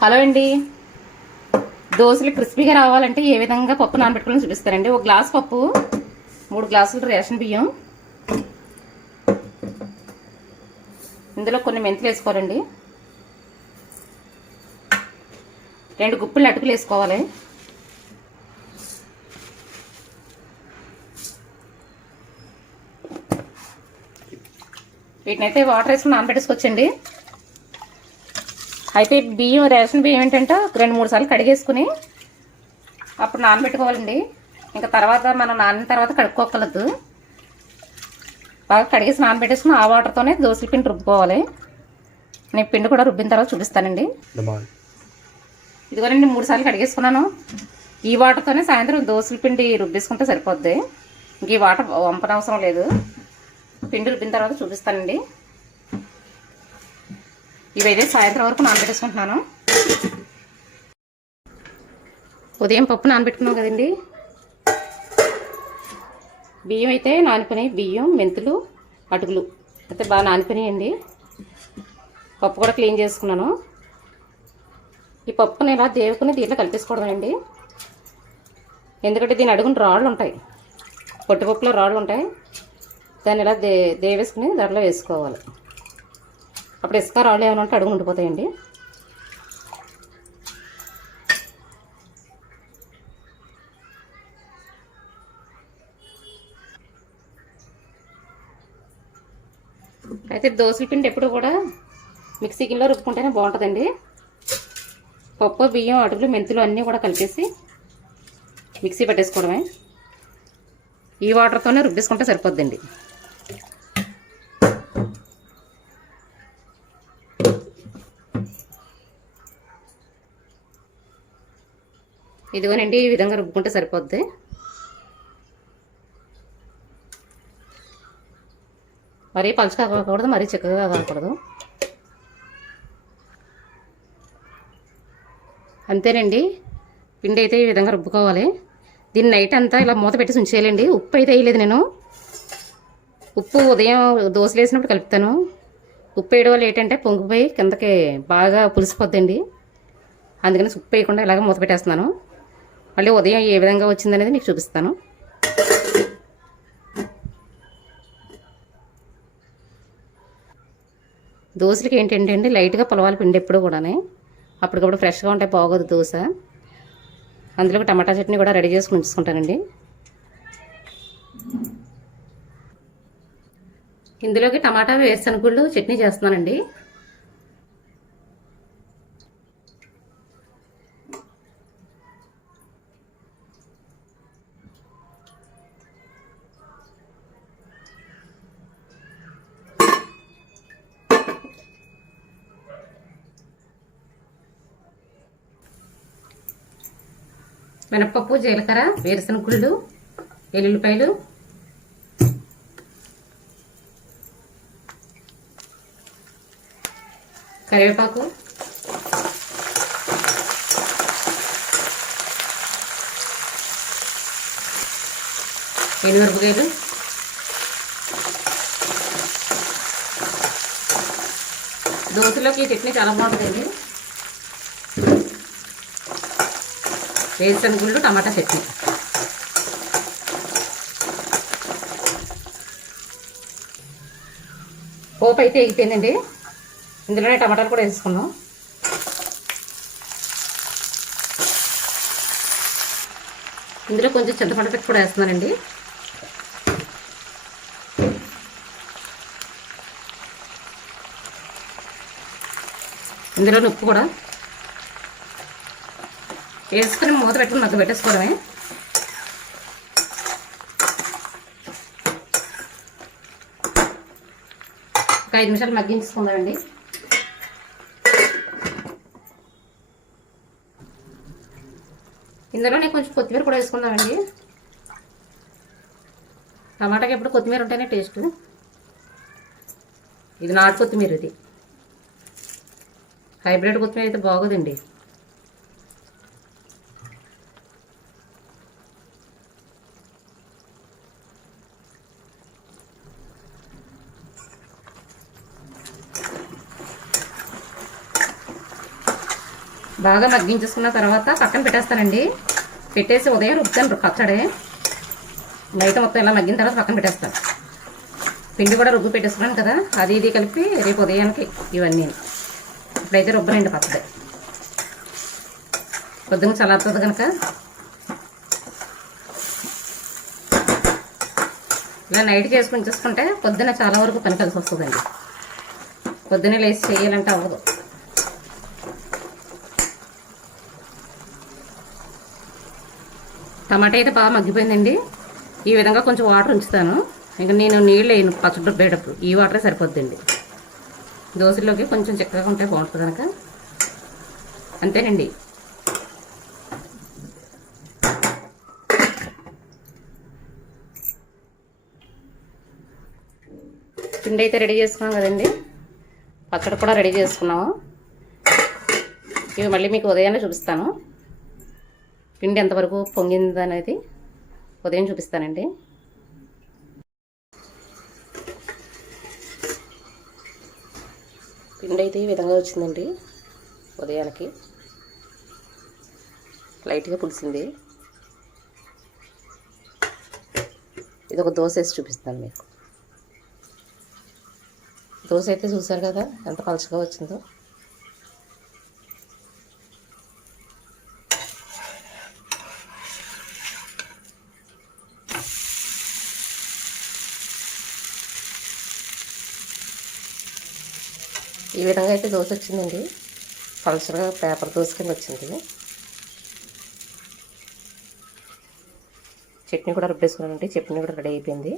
Hello అండి. దోశలు క్రిస్పీగా రావాలంటే ఏ విధంగా పప్పు నానబెట్టుకోవాలని చూపిస్తారండి. ఒక గ్లాస్ పప్పు, 3 గ్లాసులు రేషన్ బియ్యం, ఇందులో కొన్ని మెంతులు వేసుకోవాలండి, 2 గుప్పిళ్ళు అటుకులు వేసుకోవాలి, వీటినైతే వాటర్ వేసుకుని నానబెట్టేసుకోవచ్చండి. అయితే బియ్యం, రేషన్ బియ్యం ఏంటంటే 2-3 సార్లు కడిగేసుకుని అప్పుడు నానబెట్టుకోవాలండి. ఇంకా తర్వాత మనం నానిన తర్వాత కడుక్కోగలదు. బాగా కడిగేసి నానబెట్టేసుకుని ఆ వాటర్తోనే దోశల పిండి రుబ్బుకోవాలి. నేను పిండి కూడా రుబ్బిన తర్వాత చూపిస్తానండి. ఇదిగోనండి 3 సార్లు కడిగేసుకున్నాను. ఈ వాటర్తోనే సాయంత్రం దోశల పిండి రుబ్బేసుకుంటే సరిపోద్ది. ఇంక ఈ వాటర్ వంపనవసరం లేదు. పిండి రుబ్బిన తర్వాత చూపిస్తానండి. ఇవైతే సాయంత్రం వరకు నానబెట్టేసుకుంటున్నాను. ఉదయం పప్పు నానబెట్టుకున్నాం కదండి. బియ్యం అయితే నానిపోయినాయి. బియ్యం, మెంతులు, అటుకులు అయితే బాగా నానిపోయినాయండి. పప్పు కూడా క్లీన్ చేసుకున్నాను. ఈ పప్పుని ఇలా దేవుకుని దీంట్లో కలిపేసుకోవడమండి. ఎందుకంటే దీని అడుగున రాళ్ళు ఉంటాయి, పొట్టిపప్పులో రాళ్ళు ఉంటాయి. దాన్ని ఇలా దేవేసుకుని దాంట్లో వేసుకోవాలి. అప్పుడు ఇసుక రాళ్ళు ఏమైనా ఉంటే అడుగున ఉండిపోతాయండి. అయితే దోశల పిండి ఎప్పుడు కూడా మిక్సీ గిన్నెలో రుబ్బుకుంటేనే బాగుంటుందండి. పప్పు, బియ్యం, అటుకులు, మెంతులు అన్నీ కూడా కలిపేసి మిక్సీ పెట్టేసుకోవడమే. ఈ వాటర్తోనే రుబ్బేసుకుంటే సరిపోద్దండి. ఇదిగోనండి ఈ విధంగా రుబ్బుకుంటే సరిపోద్ది. మరీ పలుచగా కాకూడదు, మరీ చిక్కగా కాకూడదు. అంతేనండి. పిండి అయితే ఈ విధంగా రుబ్బుకోవాలి. దీన్ని నైట్ అంతా ఇలా మూత పెట్టి ఉంచేయాలండి. ఉప్పు అయితే వేయలేదు నేను. ఉప్పు ఉదయం దోశలు వేసినప్పుడు కలుపుతాను. ఉప్పు వేయడం వల్ల ఏంటంటే పొంగిపోయి కిందకి బాగా పులిసిపోద్దండి. అందుకని ఉప్పు వేయకుండా ఇలాగ మూత పెట్టేస్తున్నాను. మళ్ళీ ఉదయం ఏ విధంగా వచ్చిందనేది మీకు చూపిస్తాను. దోశలకి ఏంటంటే అండి లైట్గా పొలవాలి పిండి ఎప్పుడు కూడా. అప్పటికప్పుడు ఫ్రెష్గా ఉంటాయి, బాగోదు దోశ. అందులోకి టమాటా చట్నీ కూడా రెడీ చేసుకుని ఉంచుకుంటానండి. ఇందులోకి టమాటా వేరుశనగుళ్ళు చట్నీ చేస్తున్నానండి. మినపప్పు, జీలకర్ర, వేరుశనగుళ్ళు, వెల్లుల్లిపాయలు, కరివేపాకు, ఎండుమిరపకాయలు, దోశలోకి ఈ చట్నీ చాలా బాగుంటుందండి. వేరుశనగుళ్ళు, టమాటా చట్నీ. పోపు అయితే ఎగిపోయిందండి. ఇందులోనే టమాటాలు కూడా వేసుకున్నాం. ఇందులో కొంచెం చింతపండు పెట్టి కూడా వేస్తున్నానండి. ఇందులో ఉప్పు కూడా వేసుకుని మూత పెట్టుకుని మగ్గ పెట్టేసుకోవడమే. ఒక 5 నిమిషాలు మగ్గించుకుందామండి. ఇందులోనే కొంచెం కొత్తిమీర కూడా వేసుకుందామండి. టమాటాకి ఎప్పుడు కొత్తిమీర ఉంటేనే టేస్ట్. ఇది నాటు కొత్తిమీర, ఇది హైబ్రిడ్ కొత్తిమీర అయితే బాగోదండి. బాగా మగ్గించేసుకున్న తర్వాత పక్కన పెట్టేస్తానండి. పెట్టేసి ఉదయం రుబ్బుతాను పచ్చడి. నైట్ మొత్తం ఇలా మగ్గిన తర్వాత పక్కన పెట్టేస్తాను. పిండి కూడా రుబ్బు పెట్టేసుకున్నాను కదా, అది ఇది కలిపి రేపు ఉదయానికి ఇవన్నీ. ఇప్పుడైతే రుబ్బనండి పచ్చడి. పొద్దున్న చల్లారుతుంది కనుక ఇలా నైట్ చేసుకుని చేసుకుంటే పొద్దున్న చాలా వరకు పని కలిసి వస్తుందండి. పొద్దున్నే లేచి చేయాలంటే అవ్వదు. టమాటా అయితే బాగా మగ్గిపోయిందండి. ఈ విధంగా కొంచెం వాటర్ ఉంచుతాను. ఇంకా నేను నీళ్ళు వేయను పచ్చడి రుబ్బేటప్పుడు, ఈ వాటరే సరిపోద్దండి. దోశలోకి కొంచెం చిక్కగా ఉంటే బాగుంటుంది కనుక అంతేనండి. పిండి అయితే రెడీ చేసుకున్నాం కదండి, పచ్చడి కూడా రెడీ చేసుకున్నాము. ఇవి మళ్ళీ మీకు ఉదయాన్నే చూపిస్తాను. పిండి ఎంతవరకు పొంగింది అనేది ఉదయం చూపిస్తానండి. పిండి అయితే ఈ విధంగా వచ్చిందండి. ఉదయానికి లైట్గా పులిసింది. ఇది ఒక దోశ వేసి చూపిస్తాను మీకు. దోశ అయితే చూసారు కదా ఎంత పలుచగా వచ్చిందో. ఈ విధంగా అయితే దోశ వచ్చిందండి. పలుచగా పేపర్ దోశ కింద వచ్చింది. చట్నీ కూడా రుబ్బేసుకున్నానండి. చట్నీ కూడా రెడీ అయిపోయింది.